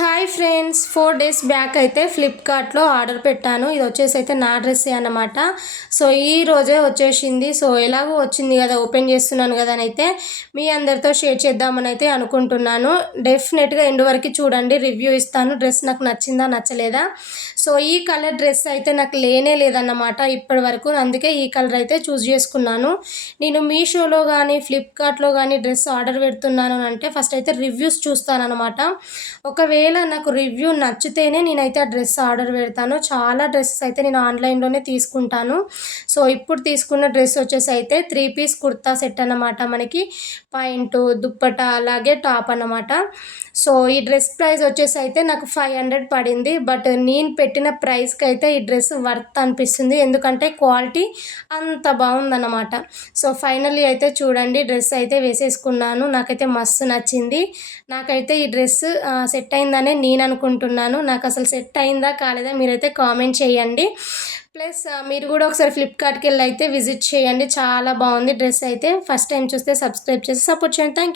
Hi friends, 4 days back అయితే ఫ్లిప్కార్ట్లో order పెట్టాను. ఇది వచ్చేసి అయితే నా డ్రెస్సే అన్నమాట. సో ఈ రోజే వచ్చేసింది. సో ఎలాగో వచ్చింది కదా, ఓపెన్ చేస్తున్నాను కదా అని అయితే మీ అందరితో షేర్ చేద్దామని అయితే అనుకుంటున్నాను. డెఫినెట్గా ఎండ్ వరకు చూడండి, రివ్యూ ఇస్తాను. డ్రెస్ నాకు నచ్చిందా నచ్చలేదా. సో ఈ కలర్ డ్రెస్ అయితే నాకు లేనే లేదన్నమాట ఇప్పటి వరకు. అందుకే ఈ కలర్ అయితే చూస్ చేసుకున్నాను. నేను మీషోలో కానీ ఫ్లిప్కార్ట్లో కానీ డ్రెస్ ఆర్డర్ పెడుతున్నాను అంటే ఫస్ట్ అయితే రివ్యూస్ చూస్తాను అనమాట. ఒకవేళ నాకు రివ్యూ నచ్చితేనే నేనైతే ఆ డ్రెస్ ఆర్డర్ పెడతాను. చాలా డ్రెస్సెస్ అయితే నేను ఆన్లైన్లోనే తీసుకుంటాను. సో ఇప్పుడు తీసుకున్న డ్రెస్ వచ్చేసి అయితే 3 పీస్ కుర్తా సెట్ అన్నమాట. మనకి పాయింటు, దుప్పట, అలాగే టాప్ అన్నమాట. సో ఈ డ్రెస్ ప్రైస్ వచ్చేసి అయితే నాకు 500 పడింది. బట్ నేను పెట్టిన ప్రైస్కి అయితే ఈ డ్రెస్ వర్త్ అనిపిస్తుంది, ఎందుకంటే క్వాలిటీ అంత బాగుందన్నమాట. సో ఫైనల్లీ అయితే చూడండి, డ్రెస్ అయితే వేసేసుకున్నాను. నాకైతే మస్తు నచ్చింది. నాకైతే ఈ డ్రెస్ సెట్ అయిందనే నేను అనుకుంటున్నాను. నాకు అసలు సెట్ అయిందా కాలేదా మీరైతే కామెంట్ చేయండి. ప్లస్ మీరు కూడా ఒకసారి ఫ్లిప్కార్ట్కి వెళ్ళి అయితే విజిట్ చేయండి. చాలా బాగుంది డ్రెస్ అయితే. ఫస్ట్ టైం చూస్తే సబ్స్క్రైబ్ చేసి సపోర్ట్ చేయండి. Thank you.